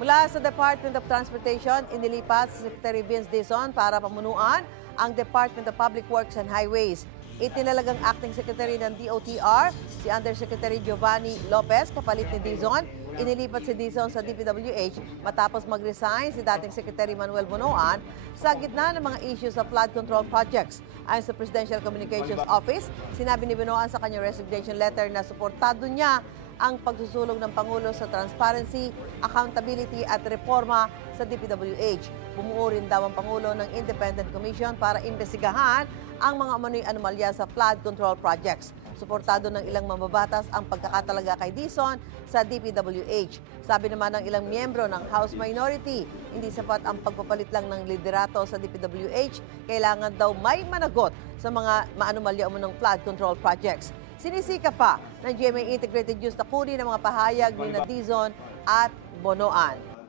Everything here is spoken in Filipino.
Mula sa Department of Transportation, inilipat si Secretary Vince Dizon para pamunuan ang Department of Public Works and Highways. Itinalagang acting secretary ng DOTR, si Undersecretary Giovanni Lopez, kapalit ni Dizon. Inilipat si Dizon sa DPWH matapos mag-resign si dating Secretary Manuel Bunoan sa gitna ng mga issues sa flood control projects. Ayon sa Presidential Communications Office, sinabi ni Bunoan sa kanyang resignation letter na suportado niya ang pagsusulong ng Pangulo sa transparency, accountability at reforma sa DPWH. Bumuo rin daw ang Pangulo ng Independent Commission para imbestigahan ang mga umano'y anomalya sa flood control projects. Suportado ng ilang mambabatas ang pagkakatalaga kay Dizon sa DPWH. Sabi naman ng ilang miyembro ng House Minority, hindi sapat ang pagpapalit lang ng liderato sa DPWH. Kailangan daw may managot sa mga maanomalya umunong flood control projects. Sinisika pa ng GMA Integrated News na kunin ang mga pahayag ni Dizon at Bunoan.